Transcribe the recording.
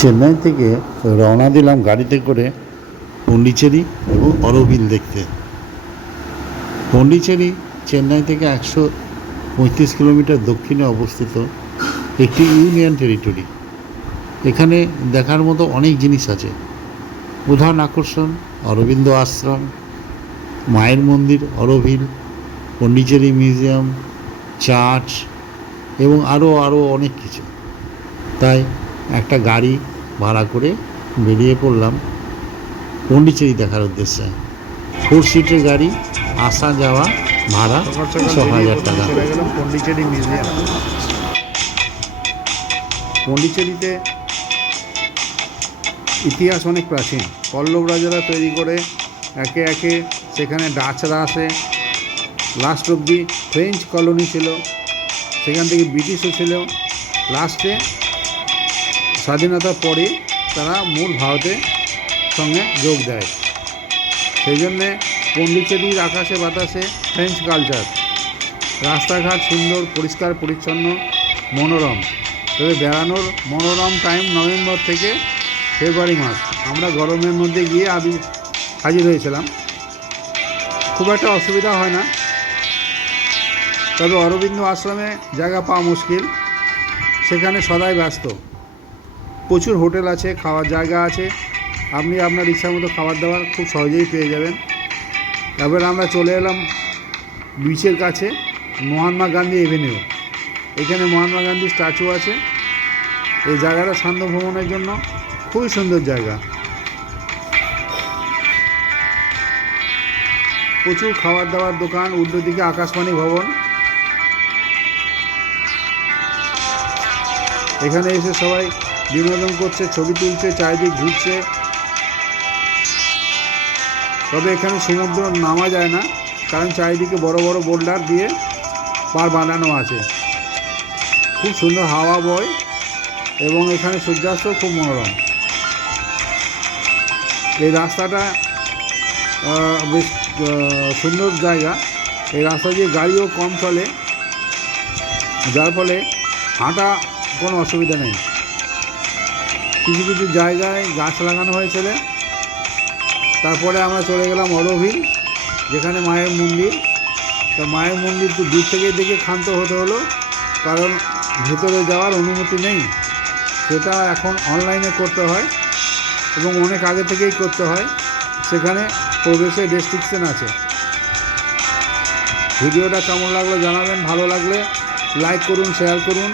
চেন্নাই থেকে রওনা দিলাম গাড়িতে করে পন্ডিচেরি এবং অরোভিল দেখতে। পন্ডিচেরি চেন্নাই থেকে 135 কিলোমিটার দক্ষিণে অবস্থিত একটি ইউনিয়ন টেরিটরি। এখানে দেখার মতো অনেক জিনিস আছে। প্রধান আকর্ষণ অরবিন্দ আশ্রম, মায়ের মন্দির অরোভিল, পন্ডিচেরি মিউজিয়াম, চার্চ এবং আরও অনেক কিছু। তাই একটা গাড়ি ভাড়া করে বেরিয়ে পড়লাম পন্ডিচেরি দেখার উদ্দেশ্যে। 4 সিটের গাড়ি, আসা যাওয়া ভাড়া 6,000 টাকা। চলে গেলাম পন্ডিচেরি মিউজিয়াম। পন্ডিচেরিতে ইতিহাস অনেক প্রাচীন। পল্লব রাজারা তৈরি করে একে একে সেখানে ডাচরা আসে। লাস্ট অবধি ফ্রেঞ্চ কলোনি ছিল, সেখান থেকে ব্রিটিশও ছিল। লাস্টে স্বাধীনতার পরে তারা মূল ভারতের সঙ্গে যোগ দেয়। সেই জন্যে পন্ডিচেরির আকাশে বাতাসে ফ্রেঞ্চ কালচার। রাস্তাঘাট সুন্দর, পরিষ্কার পরিচ্ছন্ন, মনোরম। তবে বেড়ানোর মনোরম টাইম নভেম্বর থেকে ফেব্রুয়ারি মাস। আমরা গরমের মধ্যে গিয়ে হাজির হয়েছিলাম। খুব একটা অসুবিধা হয় না, তবে অরবিন্দ আশ্রমে জায়গা পাওয়া মুশকিল। সেখানে সদাই ব্যস্ত। প্রচুর হোটেল আছে, খাওয়ার জায়গা আছে। আপনি আপনার ইচ্ছা মতো খাবার দাবার খুব সহজেই পেয়ে যাবেন। এবার আমরা চলে এলাম বিচের কাছে, মহাত্মা গান্ধী এভিনিউ। এখানে মহাত্মা গান্ধীর স্ট্যাচু আছে। এই জায়গাটা শান্ত ভ্রমণের জন্য খুবই সুন্দর জায়গা। প্রচুর খাবার দাবার দোকান, উল্টো দিকে আকাশবাণী ভবন। এখানে এসে সবাই বিনোদন করছে, ছবি তুলছে, চারিদিক ঘুরছে। তবে এখানে সমুদ্র নামা যায় না, কারণ চারিদিকে বড় বড় বোল্ডার দিয়ে পার বানানো আছে। খুব সুন্দর হাওয়া বয় এবং এখানে সূর্যাস্ত খুব মনোরম। এই রাস্তাটা বেশ সুন্দর জায়গা। এই রাস্তা দিয়ে গাড়িও কম চলে, যার ফলে হাঁটা কোনো অসুবিধা নেই। কিছু কিছু জায়গায় গাছ লাগানো হয়েছিল। তারপরে আমরা চলে গেলাম অরোভিল, যেখানে মায়ের মন্দির। তো মায়ের মন্দির তো দূর থেকে দেখে ক্ষান্ত হতে হলো, কারণ ভেতরে যাওয়ার অনুমতি নেই। সেটা এখন অনলাইনে করতে হয় এবং অনেক আগে থেকেই করতে হয়। সেখানে প্রবেশের রেস্ট্রিকশন আছে। ভিডিওটা কেমন লাগলো জানাবেন। ভালো লাগলে লাইক করুন, শেয়ার করুন।